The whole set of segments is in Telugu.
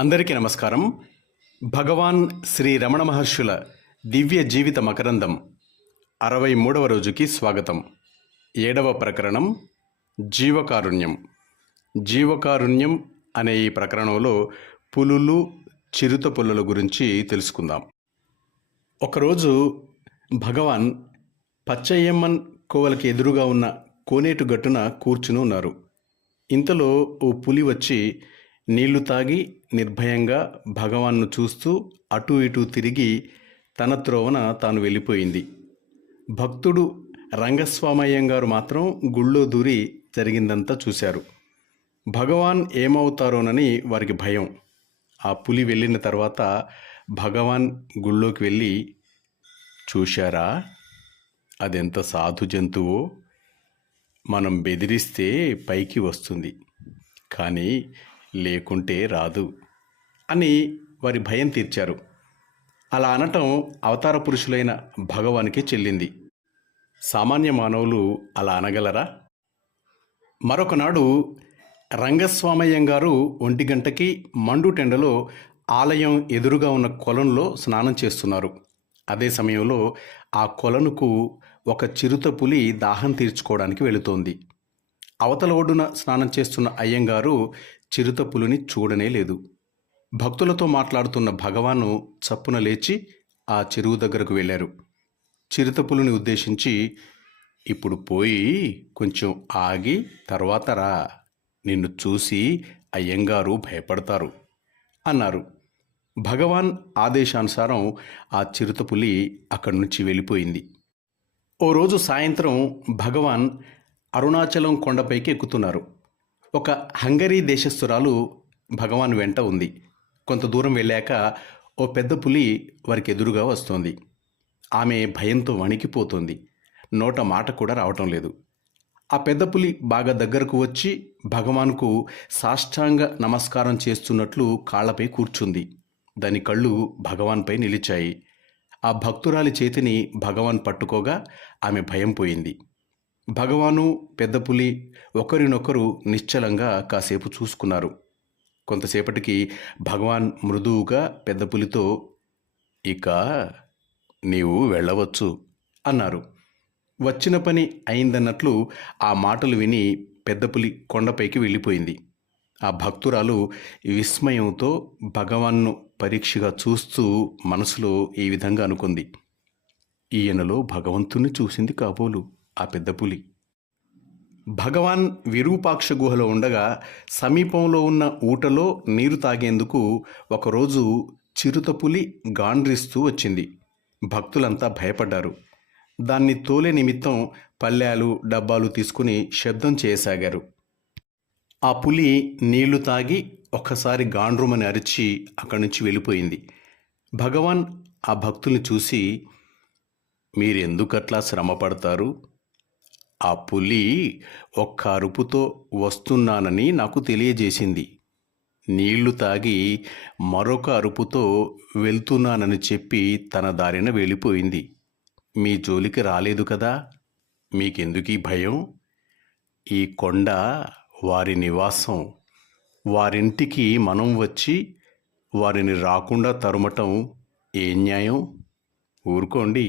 అందరికీ నమస్కారం. భగవాన్ శ్రీ రమణ మహర్షుల దివ్య జీవిత మకరందం 63వ రోజుకి స్వాగతం. 7వ ప్రకరణం జీవకారుణ్యం. జీవకారుణ్యం అనే ఈ ప్రకరణంలో పులులు, చిరుత పులుల గురించి తెలుసుకుందాం. ఒకరోజు భగవాన్ పచ్చయ్యమ్మన్ కోవలకి ఎదురుగా ఉన్న కోనేటు గట్టున కూర్చుని ఉన్నారు. ఇంతలో ఓ పులి వచ్చి నీళ్లు తాగి నిర్భయంగా భగవాన్ను చూస్తూ అటూ ఇటూ తిరిగి తన త్రోవన తాను వెళ్ళిపోయింది. భక్తుడు రంగస్వామయ్యంగారు మాత్రం గుళ్ళో దూరి జరిగిందంతా చూశారు. భగవాన్ ఏమవుతారోనని వారికి భయం. ఆ పులి వెళ్ళిన తర్వాత భగవాన్ గుళ్ళోకి వెళ్ళి, చూశారా, అదెంత సాధు జంతువో, మనం బెదిరిస్తే పైకి వస్తుంది, కానీ లేకుంటే రాదు అని వారి భయం తీర్చారు. అలా అనటం అవతార పురుషులైన భగవానికి చెల్లింది. సామాన్య మానవులు అలా అనగలరా? మరొకనాడు రంగస్వామయ్యంగారు 1 గంటకి మండుటెండలో ఆలయం ఎదురుగా ఉన్న కొలంలో స్నానం చేస్తున్నారు. అదే సమయంలో ఆ కొలనుకు ఒక చిరుత పులి దాహం తీర్చుకోవడానికి వెళుతోంది. అవతల ఒడ్డున స్నానం చేస్తున్న అయ్యంగారు చిరుత పులిని చూడనే లేదు. భక్తులతో మాట్లాడుతున్న భగవాను చప్పున లేచి ఆ చెరువు దగ్గరకు వెళ్ళారు. చిరుత పులిని ఉద్దేశించి, ఇప్పుడు పోయి కొంచెం ఆగి తర్వాత రా, నిన్ను చూసి అయ్యంగారు భయపడతారు అన్నారు. భగవాన్ ఆదేశానుసారం ఆ చిరుత పులి అక్కడి నుంచి వెళ్ళిపోయింది. ఓ రోజు సాయంత్రం భగవాన్ అరుణాచలం కొండపైకి ఎక్కుతున్నారు. ఒక హంగరీ దేశస్థురాలు భగవాన్ వెంట ఉంది. కొంత దూరం వెళ్ళాక ఓ పెద్ద పులి వారికి ఎదురుగా వస్తోంది. ఆమె భయంతో వణికిపోతోంది. నోట మాట కూడా రావటం లేదు. ఆ పెద్ద పులి బాగా దగ్గరకు వచ్చి భగవాన్కు సాష్టాంగ నమస్కారం చేస్తున్నట్లు కాళ్లపై కూర్చుంది. దాని కళ్ళు భగవాన్పై నిలిచాయి. ఆ భక్తురాలి చేతిని భగవాన్ పట్టుకోగా ఆమె భయం పోయింది. భగవాను, పెద్ద పులి ఒకరినొకరు నిశ్చలంగా కాసేపు చూసుకున్నారు. కొంతసేపటికి భగవాన్ మృదువుగా పెద్ద పులితో, ఇక నీవు వెళ్ళవచ్చు అన్నారు. వచ్చిన పని అయిందన్నట్లు ఆ మాటలు విని పెద్ద పులి కొండపైకి వెళ్ళిపోయింది. ఆ భక్తురాలు విస్మయంతో భగవాన్ను పరీక్షగా చూస్తూ మనసులో ఈ విధంగా అనుకుంది, ఈయనలో భగవంతుణ్ణి చూసింది కాబోలు ఆ పెద్ద పులి. భగవాన్ విరూపాక్ష గుహలో ఉండగా సమీపంలో ఉన్న ఊటలో నీరు తాగేందుకు ఒకరోజు చిరుతపులి గాండ్రిస్తూ వచ్చింది. భక్తులంతా భయపడ్డారు. దాన్ని తోలే నిమిత్తం పళ్ళాలు, డబ్బాలు తీసుకుని శబ్దం చేయసాగారు. ఆ పులి నీళ్లు తాగి ఒక్కసారి గాండ్రుమని అరిచి అక్కడి నుంచి వెళ్ళిపోయింది. భగవాన్ ఆ భక్తుల్ని చూసి, మీరెందుకట్లా శ్రమపడతారు? ఆ పులి ఒక్క అరుపుతో వస్తున్నానని నాకు తెలియజేసింది. నీళ్లు తాగి మరొక అరుపుతో వెళ్తున్నానని చెప్పి తన దారిన వెళ్ళిపోయింది. మీ జోలికి రాలేదు కదా, మీకెందుకీ భయం? ఈ కొండ వారి నివాసం. వారింటికి మనం వచ్చి వారిని రాకుండా తరుమటం ఏ న్యాయం? ఊరుకోండి,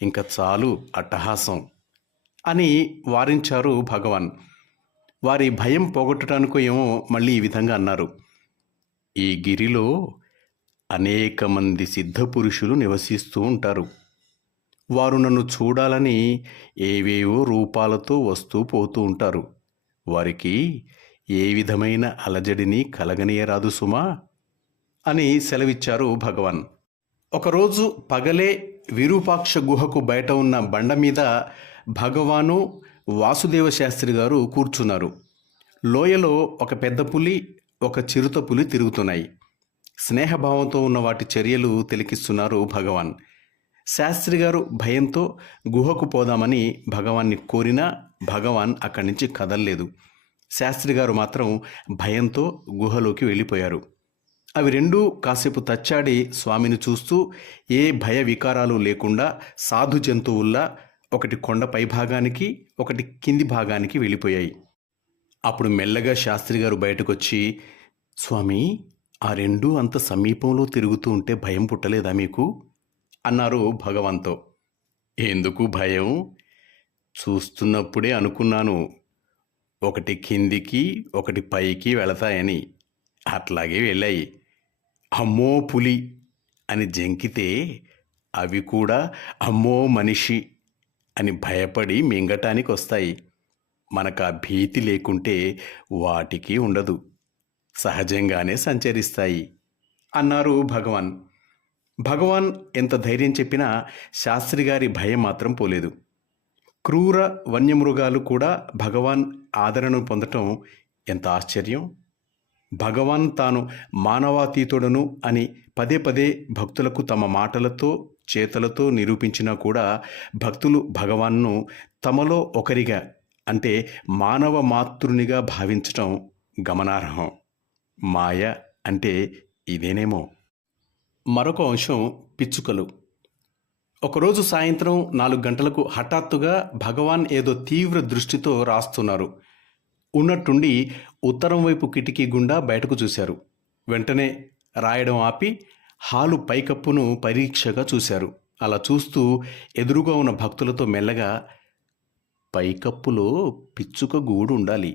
ఇంక చాలు అట్టహాసం అని వారించారు భగవాన్. వారి భయం పోగొట్టడానికో ఏమో మళ్ళీ ఈ విధంగా అన్నారు, ఈ గిరిలో అనేక మంది సిద్ధపురుషులు నివసిస్తూ ఉంటారు. వారు నన్ను చూడాలని ఏవేవో రూపాలతో వస్తూ పోతూ ఉంటారు. వారికి ఏ విధమైన అలజడిని కలగనీయరాదు సుమా అని సెలవిచ్చారు భగవాన్. ఒకరోజు పగలే విరూపాక్ష గుహకు బయట ఉన్న బండ మీద భగవాను, వాసుదేవ శాస్త్రి గారు కూర్చున్నారు. లోయలో ఒక పెద్ద పులి, ఒక చిరుత పులి తిరుగుతున్నాయి. స్నేహభావంతో ఉన్న వాటి చర్యలు తిలకిస్తున్నారు భగవాన్. శాస్త్రి గారు భయంతో గుహకు పోదామని భగవాన్ని కోరినా భగవాన్ అక్కడి నుంచి కదల్లేదు. శాస్త్రి గారు మాత్రం భయంతో గుహలోకి వెళ్ళిపోయారు. అవి రెండూ కాసేపు తచ్చాడి స్వామిని చూస్తూ ఏ భయ వికారాలు లేకుండా సాధు జంతువుల్లా ఒకటి కొండ పై భాగానికి, ఒకటి కింది భాగానికి వెళ్ళిపోయాయి. అప్పుడు మెల్లగా శాస్త్రి గారు బయటకొచ్చి, స్వామి, ఆ రెండూ అంత సమీపంలో తిరుగుతూ ఉంటే భయం పుట్టలేదా మీకు? అన్నారు భగవాన్‌తో. ఎందుకు భయం? చూస్తున్నప్పుడే అనుకున్నాను. ఒకటి కిందికి, ఒకటి పైకి వెళతాయని. అట్లాగే వెళ్ళాయి. అమ్మో పులి అని జంకితే అవి కూడా అమ్మో మనిషి అని భయపడి మింగటానికొస్తాయి. మనకా భీతి లేకుంటే వాటికి ఉండదు. సహజంగానే సంచరిస్తాయి అన్నారు భగవాన్. భగవాన్ ఎంత ధైర్యం చెప్పినా శాస్త్రిగారి భయం మాత్రం పోలేదు. క్రూర వన్యమృగాలు కూడా భగవాన్ ఆదరణను పొందటం ఎంత ఆశ్చర్యం. భగవాన్ తాను మానవాతీతుడను అని పదే పదే భక్తులకు తమ మాటలతో చేతలతో నిరూపించినా కూడా భక్తులు భగవాన్ను తమలో ఒకరిగా అంటే మానవ మాతృనిగా భావించటం గమనార్హం. మాయ అంటే ఇదేనేమో. మరొక అంశం పిచ్చుకలు. ఒకరోజు సాయంత్రం 4 గంటలకు హఠాత్తుగా భగవాన్ ఏదో తీవ్ర దృష్టితో రాస్తున్నారు. ఉన్నట్టుండి ఉత్తరం వైపు కిటికీ గుండా బయటకు చూశారు. వెంటనే రాయడం ఆపి హాలు పైకప్పును పరీక్షగా చూశారు. అలా చూస్తూ ఎదురుగా ఉన్న భక్తులతో మెల్లగా, పైకప్పులో పిచ్చుక గూడు ఉండాలి,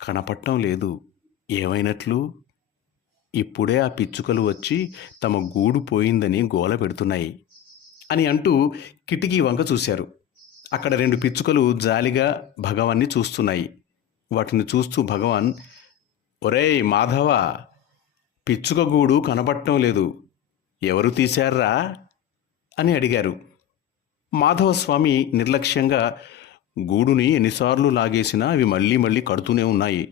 కనపడటం లేదు, ఏమైనట్లు? ఇప్పుడే ఆ పిచ్చుకలు వచ్చి తమ గూడు పోయిందని గోల పెడుతున్నాయి అని అంటూ కిటికీ వంక చూశారు. అక్కడ 2 పిచ్చుకలు జాలిగా భగవాన్ని చూస్తున్నాయి. వాటిని చూస్తూ భగవాన్, ఒరేయ్ మాధవ, పిచ్చుక గూడు కనబడటం లేదు, ఎవరు తీశారా అని అడిగారు. మాధవస్వామి నిర్లక్ష్యంగా, గూడుని ఎన్నిసార్లు లాగేసినా అవి మళ్ళీ మళ్ళీ కడుతూనే ఉన్నాయి,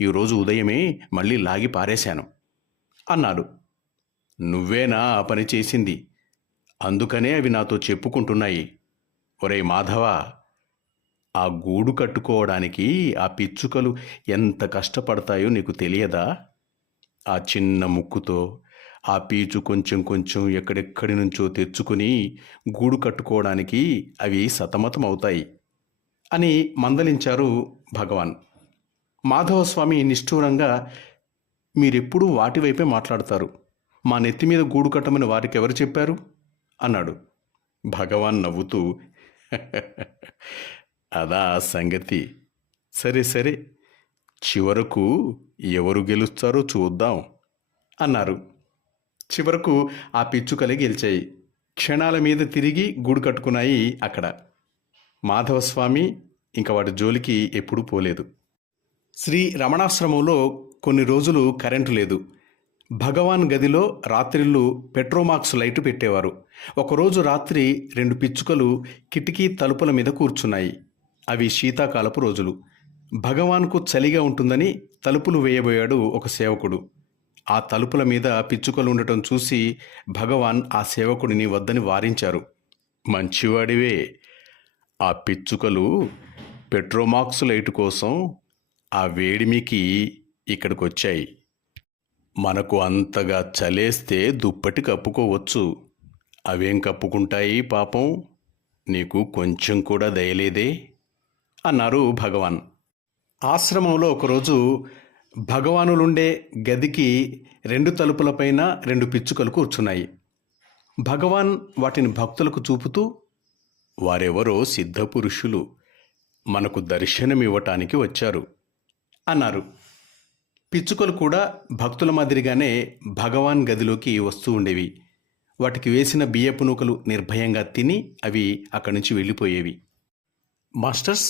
ఈరోజు ఉదయమే మళ్ళీ లాగి పారేశాను అన్నాడు. నువ్వేనా ఆ పని చేసింది? అందుకనే అవి నాతో చెప్పుకుంటున్నాయి. ఒరేయ్ మాధవ, ఆ గూడు కట్టుకోవడానికి ఆ పిచ్చుకలు ఎంత కష్టపడతాయో నీకు తెలియదా? ఆ చిన్న ముక్కుతో ఆ పీచు కొంచెం కొంచెం ఎక్కడెక్కడి నుంచో తెచ్చుకుని గూడు కట్టుకోవడానికి అవి సతమతం అవుతాయి అని మందలించారు భగవాన్. మాధవస్వామి నిష్ఠూరంగా, మీరెప్పుడూ వాటి వైపే మాట్లాడతారు, మా నెత్తి మీద గూడు కట్టమని వారికి ఎవరు చెప్పారు అన్నాడు. భగవాన్ నవ్వుతూ, అదా సంగతి, సరే సరే, చివరకు ఎవరు గెలుస్తారో చూద్దాం అన్నారు. చివరకు ఆ పిచ్చుకలే గెలిచాయి. క్షణాల మీద తిరిగి గూడు కట్టుకున్నాయి అక్కడ. మాధవస్వామి ఇంకా వాటి జోలికి ఎప్పుడూ పోలేదు. శ్రీ రమణాశ్రమంలో కొన్ని రోజులు కరెంటు లేదు. భగవాన్ గదిలో రాత్రిళ్ళు పెట్రోమాక్స్ లైటు పెట్టేవారు. ఒకరోజు రాత్రి 2 పిచ్చుకలు కిటికీ తలుపుల మీద కూర్చున్నాయి. అవి శీతాకాలపు రోజులు. భగవాన్కు చలిగా ఉంటుందని తలుపులు వేయబోయాడు ఒక సేవకుడు. ఆ తలుపుల మీద పిచ్చుకలు ఉండటం చూసి భగవాన్ ఆ సేవకుడిని వద్దని వారించారు. మంచివాడివే, ఆ పిచ్చుకలు పెట్రోమాక్స్ లైటు కోసం ఆ వేడిమికి ఇక్కడికొచ్చాయి. మనకు అంతగా చలేస్తే దుప్పటి కప్పుకోవచ్చు, అవేం కప్పుకుంటాయి పాపం, నీకు కొంచెం కూడా దయలేదే అన్నారు భగవాన్. ఆశ్రమంలో ఒకరోజు భగవానులుండే గదికి 2 తలుపులపైన 2 పిచ్చుకలు కూర్చున్నాయి. భగవాన్ వాటిని భక్తులకు చూపుతూ, వారెవరో సిద్ధపురుషులు మనకు దర్శనమివ్వటానికి వచ్చారు అన్నారు. పిచ్చుకలు కూడా భక్తుల మాదిరిగానే భగవాన్ గదిలోకి వస్తూ ఉండేవి. వాటికి వేసిన బియ్యపు నూకలు నిర్భయంగా తిని అవి అక్కడి నుంచి వెళ్ళిపోయేవి. మాస్టర్స్,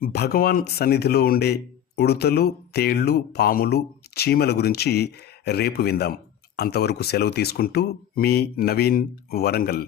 భగవాన్ సన్నిధిలో ఉండే ఉడుతలు, తేళ్ళు, పాములు, చీమల గురించి రేపు విందాం. అంతవరకు సెలవు తీసుకుంటూ మీ నవీన్, వరంగల్.